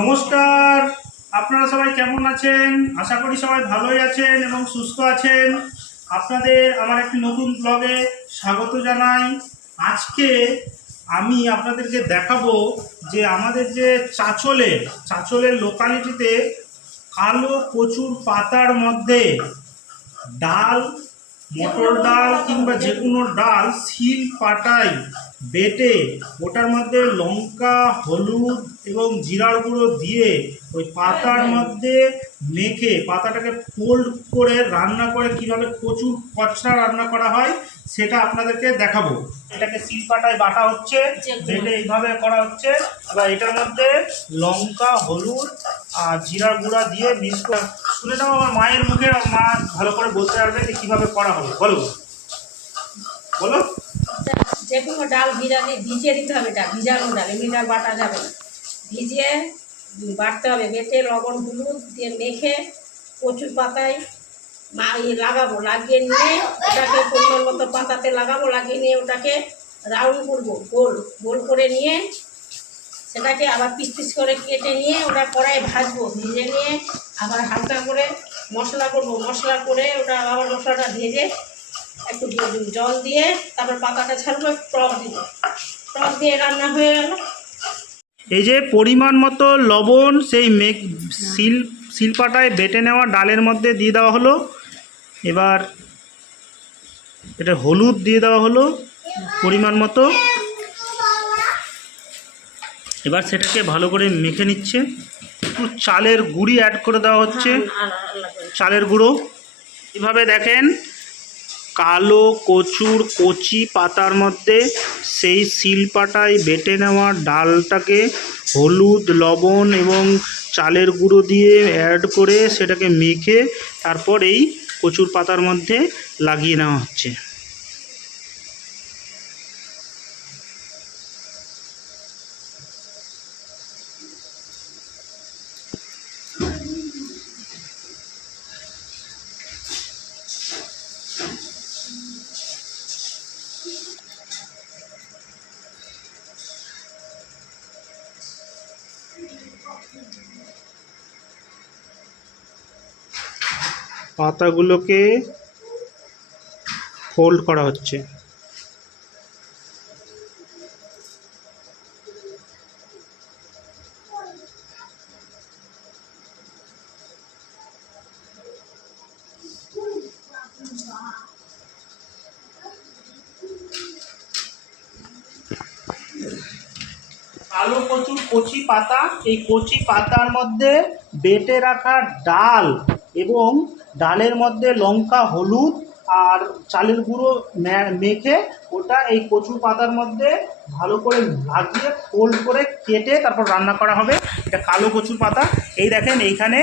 নমস্কার, আপনারা সবাই কেমন আছেন? আশা করি সবাই ভালোই আছেন এবং সুস্থ আছেন। আপনাদের আমার একটি নতুন ব্লগে স্বাগত জানাই। আজকে আমি আপনাদেরকে দেখাবো যে আমাদের যে চাঁচলের লোকালিটিতে কালো কচুর পাতার মধ্যে ডাল, মটর ডাল কিংবা যে কোনো ডাল শিল পাটায় বেটে ওটার মধ্যে লঙ্কা, হলুদ এবং জিরার গুঁড়ো দিয়ে ওই পাতার মধ্যে মেখে পাতাটাকে ফোল্ড করে রান্না করে কীভাবে কচুর কচড়া রান্না করা হয় সেটা আপনাদেরকে দেখাবো। এটাকে শিল পাটায় বাটা হচ্ছে, বেটে এইভাবে করা হচ্ছে। এবার এটার মধ্যে লঙ্কা, হলুদ আর জিরার গুঁড়া দিয়ে মিক্স করে শুনে দাও আমার মায়ের মুখে। মা ভালো করে বলতে পারবে যে কীভাবে করা হবে। বলো বলো। যে কোনো ডাল ভিজিয়ে দিতে হবে। এটা ভিজানো ডাল, এমনি ডাল বাটা যাবে না, ভিজিয়ে বাটতে হবে। বেটে লবণ হলুদ দিয়ে মেখে কচুর পাতায় লাগাবো, লাগিয়ে নিয়ে ওটাকে পরিমাণ মতো পাতাতে লাগাবো, লাগিয়ে নিয়ে ওটাকে রাউন্ড করবো, গোল গোল করে নিয়ে সেটাকে আবার পিস পিস করে কেটে নিয়ে ওটা কড়াই ভাজবো। ভেজে নিয়ে আবার হালকা করে মশলা করবো, মশলা করে ওটা আবার মশলাটা ভেজে একটু জল দিয়ে তারপর পাতাটা ছাড়বো, টক দিব, টক দিয়ে রান্না হয়ে গেল। এই যে পরিমাণ মতো লবণ সেই শিলপাটায় বেটে নেওয়া ডালের মধ্যে দিয়ে দেওয়া হলো। এবার এটা হলুদ দিয়ে দেওয়া হলো পরিমাণ মতো। এবার সেটাকে ভালো করে মেখে নিচ্ছে। একটু চালের গুঁড়ি অ্যাড করে দেওয়া হচ্ছে, চালের গুঁড়ো। এভাবে দেখেন কালো কচুর কচি পাতার মধ্যে সেই শিলপাটায় বেটে নেওয়া ডালটাকে হলুদ, লবণ এবং চালের গুঁড়ো দিয়ে অ্যাড করে সেটাকে মেখে তারপর এই কচুর পাতার মধ্যে লাগিয়ে নেওয়া হচ্ছে। পাতাগুলোকে ফোল্ড করা হচ্ছে। কালো কচুর কচি পাতা, এই কচি পাতার মধ্যে বেটে রাখা ডাল এবং ডালের মধ্যে লঙ্কা, হলুদ আর চালের গুঁড়ো মেখে ওটা এই কচু পাতার মধ্যে ভালো করে লাগিয়ে ফোল্ড করে কেটে তারপর রান্না করা হবে। এটা কালো কচুর পাতা। এই দেখেন এইখানে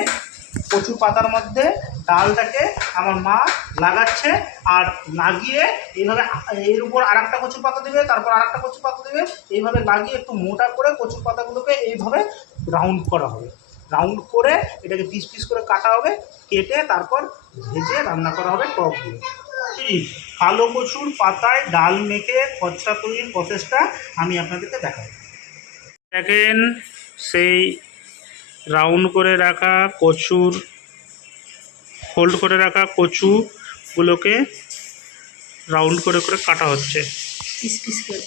কচু পাতার মধ্যে ডালটাকে আমার মা লাগাচ্ছে, আর লাগিয়ে এইভাবে এর উপর আর একটা কচুর পাতা দেবে, তারপর আর একটা কচুর পাতা দেবে, এইভাবে লাগিয়ে একটু মোটা করে কচুর পাতাগুলোকে এইভাবে রাউন্ড করা হবে। রাউন্ড করে এটাকে পিস পিস করে কাটা হবে, কেটে তারপর ভেজে রান্না করা হবে টক দিয়ে। কালো কচুর পাতায় ডাল মেখে কচড়া তৈরির প্রসেসটা আমি আপনাদেরকে দেখাবো। দেখেন সেই রাউন্ড করে রাখা কচুর, ফোল্ড করে রাখা কচুগুলোকে রাউন্ড করে করে কাটা হচ্ছে পিস পিস করে।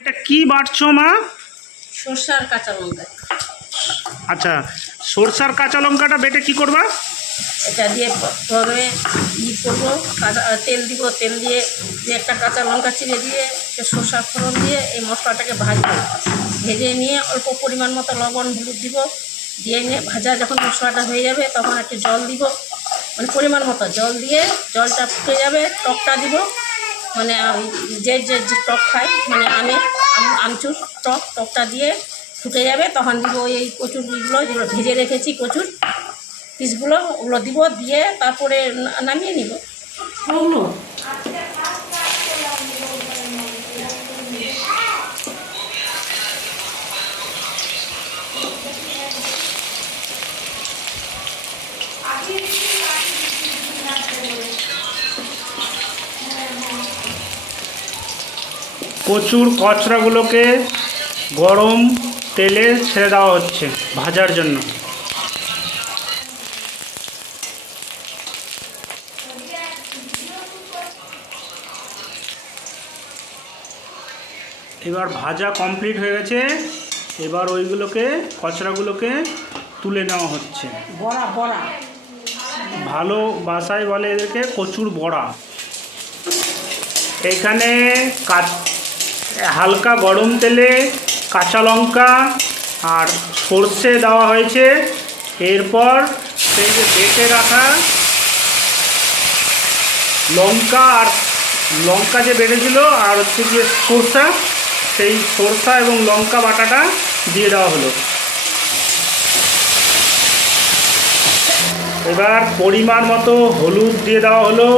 এটা কি বাটছো মা? সরষার কাঁচা লঙ্কা। আচ্ছা, সরষার কাঁচা লঙ্কাটা বেটে কি করবা? এটা দিয়ে প্রথমে করবো, তেল দিব, তেল দিয়ে একটা কাঁচা লঙ্কা চিড়ে দিয়ে সরষার ফোড়ন দিয়ে এই মশলাটাকে ভাজবো। ভেজে নিয়ে অল্প পরিমাণ মতো লবণ হলুদ দিব, দিয়ে নিয়ে ভাজা যখন মশলাটা হয়ে যাবে তখন একটু জল দিব, মানে পরিমাণ মতো জল দিয়ে জলটা ফুটে যাবে, টকটা দিব, মানে যে যে টক খায়, মানে আমচুর টকটা দিয়ে ফুটে যাবে তখন দিব এই কচুরগুলো যেগুলো ভেজে রেখেছি, কচুর পিসগুলো ওগুলো দিব, দিয়ে তারপরে নামিয়ে নিব। কচুর কচড়াগুলোকে গরম তেলে ছেড়ে দেওয়া হচ্ছে ভাজার জন্য। এবার ভাজা কমপ্লিট হয়ে গেছে। এবার ওইগুলোকে কচড়াগুলোকে তুলে নেওয়া হচ্ছে। বড়া বড়া ভালো বাসায় বলে এদেরকে কচুর বড়া। এখানে হালকা গরম তেলে কাঁচা লঙ্কা আর সর্ষে দেওয়া হয়েছে। এরপর সেই যে বেটে রাখা লঙ্কা যে বেটেছিল আর হচ্ছে গিয়ে সরষা, সেই সরষা এবং লঙ্কা বাটাটা দিয়ে দেওয়া হলো। এবার পরিমাণ মতো হলুদ দিয়ে দেওয়া হলো।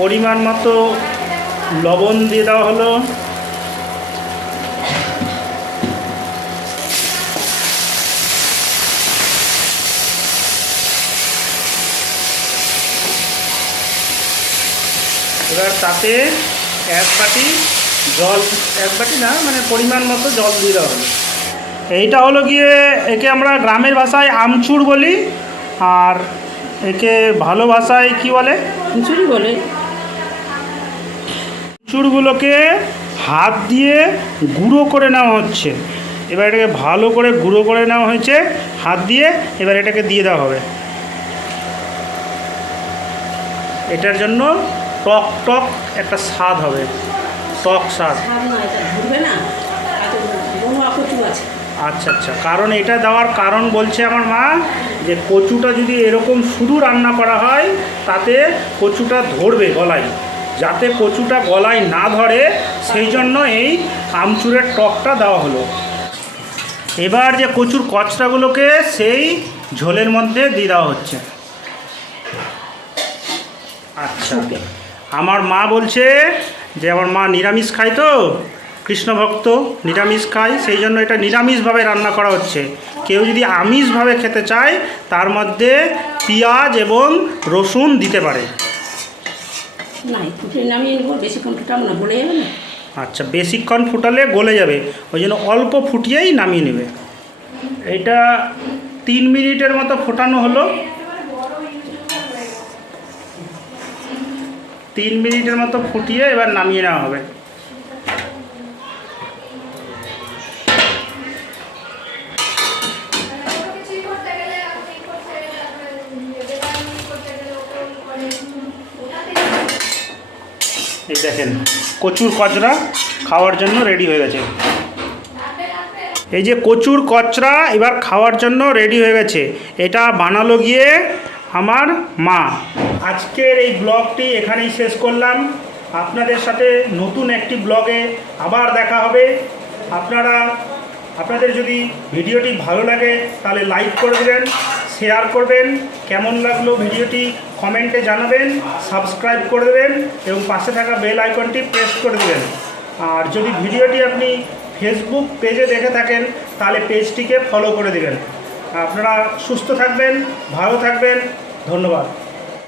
পরিমাণ মতো লবণ দিয়ে দেওয়া হলো। এবার তাতে এক বাটি জল, এক বাটি না মানে পরিমাণ মতো জল দিয়ে দেওয়া হলো। এইটা হলো গিয়ে একে আমরা গ্রামের ভাষায় আমচুর বলি, আর একে ভালো ভাষায় কি বলে? খিচুড়ি বলে। চুরগুলোকে হাত দিয়ে গুঁড়ো করে নেওয়া হচ্ছে। এবার এটাকে ভালো করে গুঁড়ো করে নেওয়া হয়েছে হাত দিয়ে। এবার এটাকে দিয়ে দেওয়া হবে। এটার জন্য টক টক একটা স্বাদ হবে, টক স্বাদ। আচ্ছা আচ্ছা, কারণ এটা দেওয়ার কারণ বলছে আমার মা যে কচুটা যদি এরকম শুধু রান্না করা হয় তাতে কচুটা ধরবে গলায়, যাতে কচুটা গলায় না ধরে সেই জন্য এই আমচুরের টকটা দেওয়া হলো। এবার যে কচুর কচড়াগুলোকে সেই ঝোলের মধ্যে দিয়ে দেওয়া হচ্ছে। আচ্ছা, আমার মা বলছে যে আমার মা নিরামিষ খায়, তো কৃষ্ণ ভক্ত, নিরামিষ খায়, সেই জন্য এটা নিরামিষভাবে রান্না করা হচ্ছে। কেউ যদি আমিষভাবে খেতে চায় তার মধ্যে পেঁয়াজ এবং রসুন দিতে পারে। আচ্ছা, বেশিক্ষণ ফুটালে গলে যাবে, ওই জন্য অল্প ফুটিয়েই নামিয়ে নেবে। এটা 3 মিনিটের মতো ফোটানো হলো। 3 মিনিটের মতো ফুটিয়ে এবার নামিয়ে নেওয়া হবে। এই দেখেন কচুর কচড়া খাওয়ার জন্য রেডি হয়ে গেছে। এই যে কচুর কচড়া এবার খাওয়ার জন্য রেডি হয়ে গেছে। এটা বানালো গিয়ে আমার মা। আজকের এই ব্লগটি এখানেই শেষ করলাম। আপনাদের সাথে নতুন একটি ব্লগে আবার দেখা হবে। আপনাদের যদি ভিডিওটি ভালো লাগে তাহলে লাইক করে দেবেন, শেয়ার করবেন, কেমন লাগলো ভিডিওটি কমেন্টে জানাবেন, সাবস্ক্রাইব করে দেবেন এবং পাশে থাকা বেল আইকনটি প্রেস করে দেবেন। আর যদি ভিডিওটি আপনি ফেসবুক পেজে দেখে থাকেন তাহলে পেজটিকে ফলো করে দেবেন। আপনারা সুস্থ থাকবেন, ভালো থাকবেন। ধন্যবাদ।